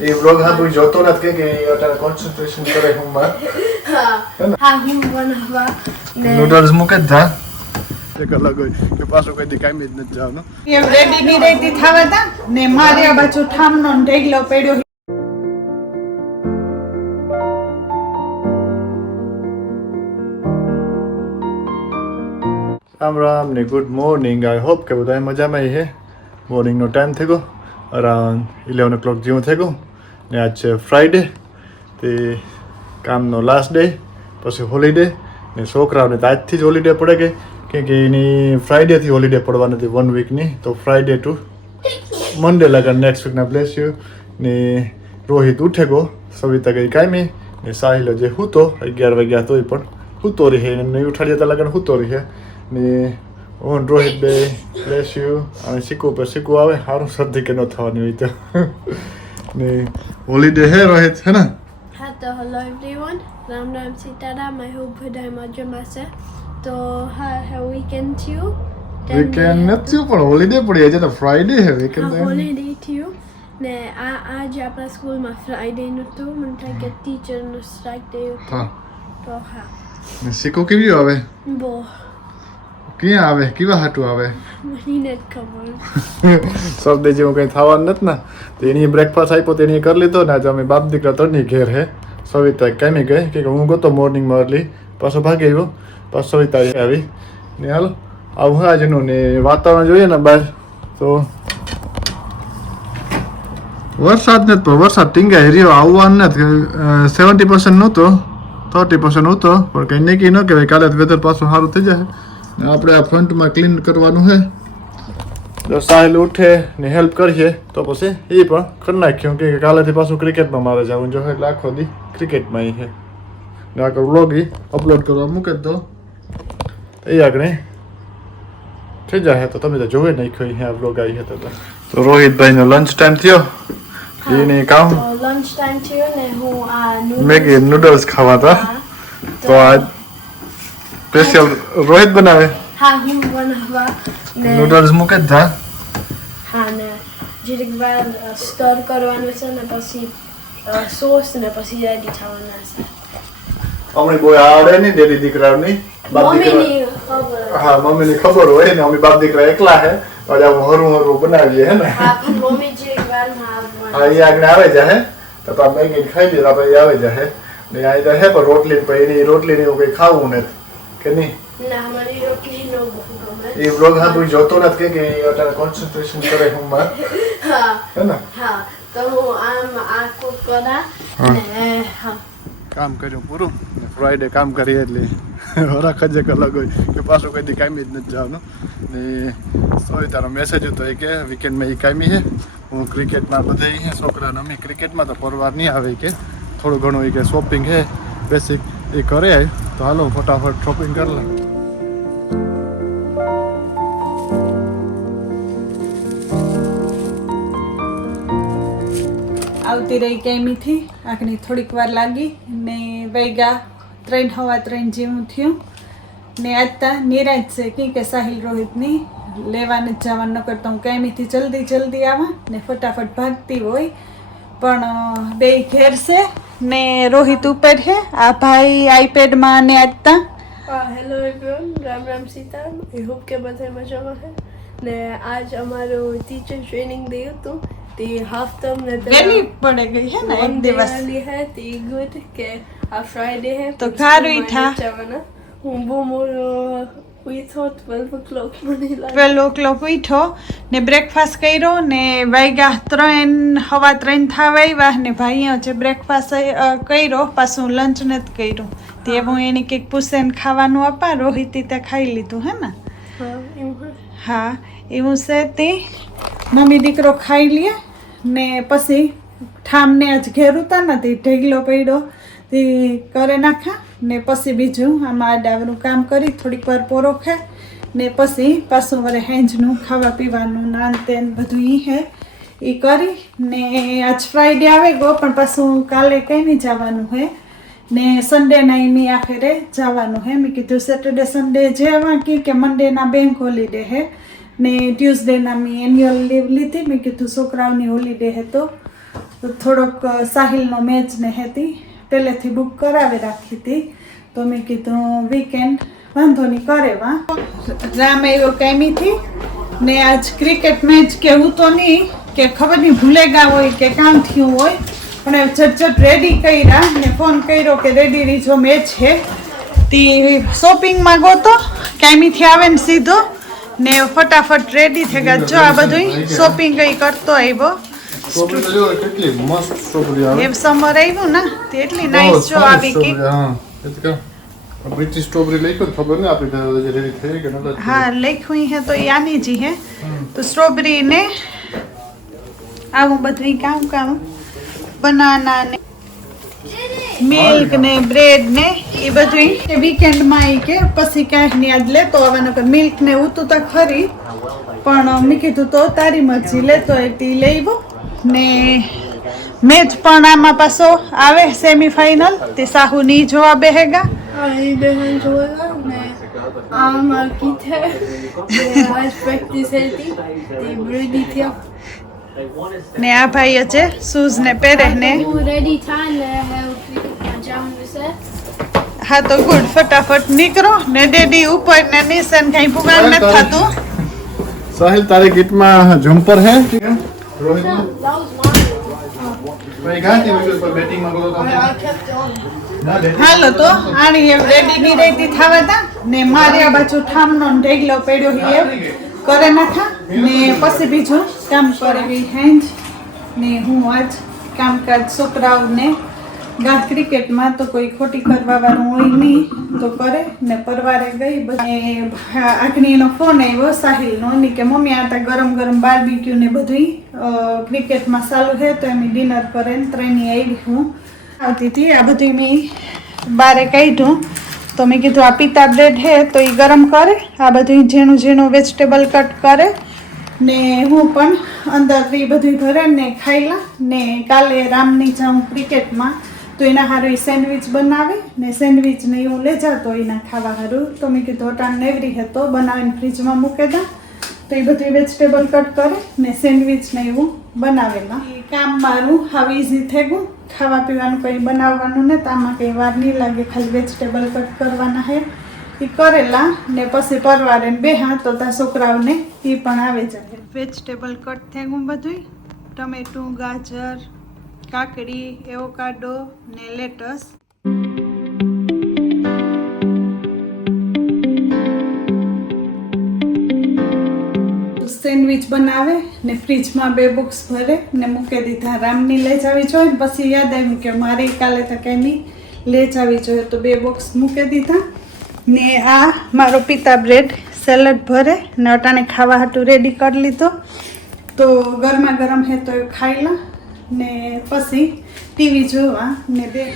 એ vlog હા તું જોતો નથી કે અત્યારે કોન્સન્ટ્રેશન કરે હું માં હા હું બનાવવા ને નૂડલ્સ મૂકે જ જા એક અલગ હોય કે પાછું કઈ દી કાઈ જ નથી જવાનું એમ રેડી બી રેડી થાવા તા ને મારે આ બાજુ ઠામનો ઢેગલો પડ્યો. રામ રામ ને ગુડ મોર્નિંગ આઈ હોપ કે બધા મજામાં છે. મોર્નિંગનો ટાઈમ થઈ ગયો અરાઉન્ડ 11 o'clock જેવું થઈ ગયું ને આજ છે ફ્રાઈડે તે કામનો લાસ્ટ ડે પછી હોલિડે ને છોકરાઓને તો આજથી જ હોલિડે પડે ગઈ કેમ કે એની ફ્રાઈડેથી હોલિડે પડવા નથી 1 વીકની તો ફ્રાઈડે ટુ મંડે લગન નેક્સ્ટ વીકના બ્લેસ યુ ને રોહિત ઉઠે ગયો સવિતા ગઈ કાયમી ને સાહિલ જે હૂતો 11 વાગ્યા તોય પણ હૂતો રહે એમને ઉઠાડી જતા લગન હૂતો રહે ને ઓન રોહિત બે બ્લેસ યુ અને શીખવું પર શીખવું આવે સારું શરદી કે ન થવાની હોય તો ને હોલિડે હે રોહિત હે ને હા તો hello everyone Ram Ram Sitaram I hope બધા મજામાં છે તો હા વીકેન્ડ થયું વીકેન્ડ નથી પણ હોલિડે પડી આજે તો ફ્રાઈડે હે વીકેન્ડ હોલિડે થયું ને આજે આપણા સ્કૂલમાં ફ્રાઈડે નહોતું મને થાય કે ટીચરનું સ્ટ્રાઇક ડે હા હતું તો હા ને શીખો કેવી આવે બહુ ક્યાં આવે કેવા હાટું આવે મને નથી ખબર શરદી જેવું કંઈ થવાનું નથી ને તો એની બ્રેકફાસ્ટ આપ્યો તો એની કરી લીધો ને આજે અમે બાપ દીકરા ત્રણની ઘેર હે સવિતા કેમી ગઈ કે હું ગયો મોર્નિંગમાં અર્લી પાછો ભાગી આવ્યો પાછો સવિતા આવી ને હાલ આવું આજનું ને વાતાવરણ જોઈએ ને બહાર તો વરસાદ નથી પણ વરસાદ ટીંગાઈ રહ્યો આવવાનું નથી 70% નહોતો 30% હતો પણ કંઈ નક્કી ન કહેવાય કાલે વેધર પાછું સારું થઈ જાય આપણે આ ફ્રન્ટમાં ક્લીન કરવાનું છે તો સાહેલ ઉઠે ને હેલ્પ કરીએ તો પછી એ પણ કરી નાખ્યું કે કાલેથી પાછું ક્રિકેટમાં મારે જવું જો એટલે આખો દી ક્રિકેટમાં એ છે ને આગળ વ્લોગ અપલોડ કરવા મૂકે તો એ આગળ થઈ જાય તો તમે તો જોવે નાખ્યો અહીંયા વ્લોગ આવી હતો તો રોહિતભાઈનો લંચ ટાઈમ થયો એને કામ લંચ ટાઈમ થયો ને હું આ મેગી નૂડલ્સ ખાવા હતા તો આ સ્પેશિયલ રોહિત બનાવે હા હું બનાવવા ને નૂડલ્સ મૂકે જ જા હા ને જીરીક વાર સ્ટર કરવાનું છે ને પછી સોસ ને પછી રેડી થવાના છે અમને કોઈ આવડે નહીં ડેલી દીકરાઓની બાપ દીકરા મમ્મીની ખબર હા મમ્મીની ખબર હોય ને અમે બાપ દીકરા એકલા હે તો આજે હરું બનાવીએ હે ને હા પણ મમ્મી જીરીક વાર માં હા એ આગળ આવે જાય તો આપણે મેગી ખાઈ લીધા પછી આવે જાય ને આ તો હે પણ રોટલી પછી એની રોટલીને એવું કંઈ ખાવું નથી કે નહીં ના મારી રોટલી નો બહુ ગમે એ વ્લોગ હા તું જોતો નથી કે અત્યારે કોન્સન્ટ્રેશન કરે હું માં હા હે ને હા તો હું આમ આખું કરા ને હા કામ કર્યું પૂરું ફ્રાઈડે કામ કરીએ એટલે હરાખ જ એક અલગ હોય કે પાછું કઈ દી કામી જ નથી જવાનું ને સવિતાનો મેસેજ હતો એ કે વીકેન્ડમાં એ કામી છે હું ક્રિકેટમાં બધા છે છોકરાને અમે ક્રિકેટમાં તો પરવાર નહીં આવે કે થોડું ઘણું એ કે શોપિંગ છે બેસિક એ કરે તો હાલો ફટાફટ શોપિંગ કરી લે આવતી રહી કેમીથી આખની થોડીક વાર લાગી ને વૈગા 3:15 જેવું થયું ને આજતા નિરાજ છે કે સાહિલ રોહિતની લેવાને જ જવાનું ન કરતો હું કેમીથી જલ્દી આવા ને ફટાફટ ભાગતી હોય પણ બે ઘેર છે ને રોહિત ઉપર છે આ ભાઈ આઈપેડમાં ને આજતા hello everyone Ram Ram Sitaram I hope કે બધા મજામાં છે ને આજ અમારું ટીચર ટ્રેનિંગ ડે હતું તે હાફ ટર્મ ને વેલી પડે ગઈ હે ને એક દિવસ है તે ગુડ કે આ ફ્રાઈડે है તો ખારું થા જવાના હું બહુ મોડો we thought 12 o'clock મને લાગે 12 o'clock ઉઠો ને બ્રેકફાસ્ટ કર્યો ને વાગ્યા 3:15 થાવ આવ્યા ને ભાઈએ જે બ્રેકફાસ્ટ કર્યો પાછું લંચ નથી કર્યું તે હું એને કંઈક પૂછેને ખાવાનું આપા રોહિતી તે ખાઈ લીધું હે ને હા એવું છે તે મમ્મી દીકરો ખાઈ લે ને પછી ઠામને આજ ઘેર ઉતા નથી ઢેગલો પડ્યો તે કરે નાખા ને પછી બીજું આમાં આડાવરું કામ કરી થોડીક વાર પોરો ખા ને પછી પાછું વરે હેંજનું ખાવા પીવાનું નાન તેન બધું એ હે એ કરી ને આજ ફ્રાઈડે આવે ગયો પણ પાછું કાલે કંઈ નહીં જવાનું હે ને સન્ડેના એની આખરે જવાનું હે મેં કીધું સેટરડે સન્ડે જેવા કે મંડેના બેંક હોલિડે હે ને ટ્યુઝડેના મેં એન્યુઅલ લીવ લીધી મેં કીધું છોકરાઓની હોલિડે હે તો થોડોક સાહિલનો મેચ ને હતી પહેલેથી બુક કરાવી રાખી હતી, તો મેં કીધું વીકેન્ડ વાંધો નહીં કરેવા. રામ આવ્યો કામીથી ને આજ ક્રિકેટ મેચ કેવું તો નહીં કે ખબર નહીં ભૂલેગા હોય કે કામ થયું હોય, પણ ઝટઝટ રેડી કર્યા ને ફોન કર્યો કે રેડી રીજો મેચ છે. તે શોપિંગમાં ગયો તો કામીથી આવે ને સીધો ને ફટાફટ રેડી થઈ ગયા. જો આ બધું શોપિંગ કઈ કરતો આવ્યો. સ્ટ્રોબેરી તો જો કેટલી મસ્ત સ્ટ્રોબેરી આવે. એમ સમર આવ્યું ને તે એટલી નાઈસ જો આવી કે હા એ તો બ્રિટિશ સ્ટ્રોબેરી લઈ તો ખબર ને આપણી જે રેડી થઈ કે ન. હા લખ્યું હે તો એ આની જ હે. તો સ્ટ્રોબેરી ને આવું બધું કામ બનાના ને મિલ્ક ને બ્રેડ ને એ બધું વીકેન્ડમાં આવી કે પછી કાંઈ નહીં આજ લેતો આવવાનો કે મિલ્ક ને ઉતું તો ખરી, પણ મેં કીધું તો તારી મરજી લેતો એટલી લેવો ને. મેચ પણ આમાં પાછો આવે સેમીફાઇનલ તે સાહુ ની જોવા બેહેગા. ये बहन जोएगा मैं आम की थे आज प्रैक्टिस है थी ब्रेडी थी ને આ ભાઈ છે શૂઝ ને પહેરે ને. वो रेडी था ने है क्रिकेट जाऊं से હા તો ગુડ ફટાફટ નીકળો ને ડેડી ઉપર ને નિશન કઈ પુગાર ન થતું. સાહિલ તારે ગીતમાં જમ્પર હે રોહિત that was ભાઈ ગાતી વિડિયો પર બેટિંગ માં ગયો તો I kept on ના બેટિંગ હાલો તો આની એમ રેડી ની રેડી થાવા તા ને મારે આ બાજુ ઠામનો ઢેગલો પડ્યો હે કરે નાખા ને પછી બીજું કામ કરવી હેંજ ને હું આજ કામકાજ છોકરાઓને ગા ક્રિકેટમાં તો કોઈ ખોટી કરવા વાળું હોય નહીં તો કરે ને પરવારે ગઈ. બધી આગનીનો ફોન આવ્યો સાહિલનો ને કે મમ્મી આ ગરમ ગરમ બાર્બીક્યુ ને બધું ક્રિકેટમાં ચાલુ છે તો એમ ડિનર કરે ને ત્રણેય આવી હું આવતી હતી. આ બધું મેં બારે કાઢ્યું તો મેં કીધું આ પિતા બ્રેડ છે તો એ ગરમ કરે, આ બધું ઝીણું ઝીણું વેજીટેબલ કટ કરે ને હું પણ અંદરથી બધું ભરે ને ખાઈલા. ને કાલે રામની જાઉં ક્રિકેટમાં તો એના સારું સેન્ડવિચ બનાવે ને સેન્ડવિચ ને એવું લઈ જાતો એના ખાવા સારું. તો મેં કીધું અટાણ નેવરી હતો બનાવીને ફ્રીજમાં મૂકે દા તો એ બધું વેજીટેબલ કટ કરે ને સેન્ડવિચ ને એવું બનાવેલા. એ કામ મારું હાવ ઇઝી થઈ ગયું. ખાવા પીવાનું કંઈ બનાવવાનું ને તો આમાં કંઈ વાર નહીં લાગે, ખાલી વેજીટેબલ કટ કરવાના હે એ કરેલા ને પછી પરવારે બે હાથ તો ત્યાં છોકરાઓને એ પણ આવે જાય. વેજીટેબલ કટ થઈ ગયું બધું, ટમેટું ગાજર કાકડી એવોકાડો ને લેટસ. સેન્ડવિચ બનાવે ને ફ્રીજમાં 2 બોક્સ ભરે ને મૂકી દીધા. રામની લઈ જાવી જોઈએ પછી યાદ આવ્યું કે મારે કાલે તો કંઈ નહીં લઈ જાવી જોઈએ તો 2 બોક્સ મૂકી દીધા. ને આ મારો પિતા બ્રેડ સેલડ ભરે ને અટાણે ખાવા હાટું રેડી કરી લીધો. તો ગરમા ગરમ હે તો ખાઈ લા ને પછી ટીવી જોવા ને બે.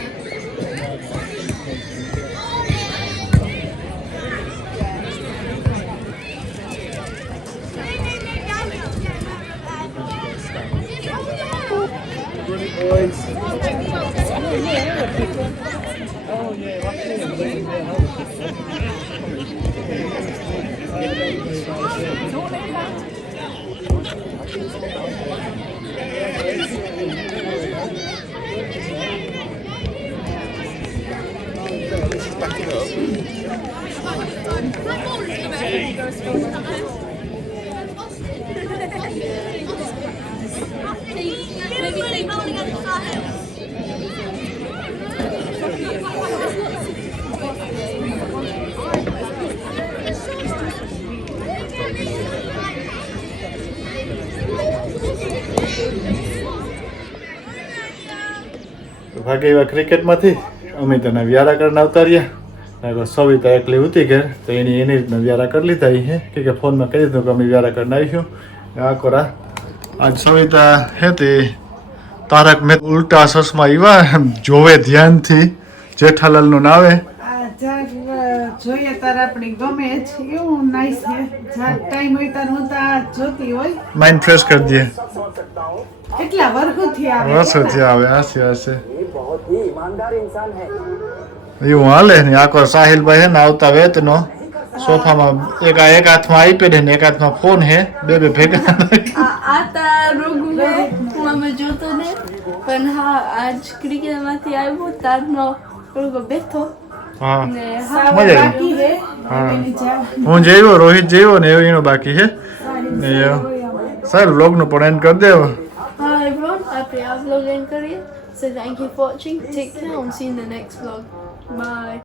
ભાગે એવા ક્રિકેટમાંથી અમે તને વ્યારા કરીને આવતા રહ્યા. સવિતા એકલી હતી ઘેર તો એની રીતના વ્યારા કરી લીધા કે ફોનમાં કહી દીધું કે અમે વ્યારા કરીને આવીશું. આ કોરા આજ સવિતા હે તે તારક મેં ઉલટા ચશ્મા એવા જોવે ધ્યાનથી જેઠાલાલનું નાવે જોઈએ તાર આપણી ગમે છે એવું નાઈસ છે. જાર ટાઈમ હોય તાર હું તા જોતી હોય માઇન્ડ ફ્રેશ કરી દે. કેટલા વર્ષોથી આવે હશે बहुत ही ईमानदार इंसान है. એવું હાલે ને આખો સાહિલભાઈ હે ને આવતા વેતનો સોફામાં એક હાથમાં આઈપેડ ને એક હાથમાં ફોન હે બે ભેગા આતા રોગું હે હું અમે જોતો ને પણ હા આજ ક્રિકેટમાંથી આવ્યો તારનો રોગો બેઠો હા ને મજા હા આવી હે હા પેલી જાવ હું જઈવો રોહિત જઈવો ને એનો બાકી છે ને સારું વ્લોગનું પણ એન્ડ કરી દેવો Hi everyone, આપણે આ vlog end કરીએ. So thank you for watching. Take care and see you in the next vlog. Bye.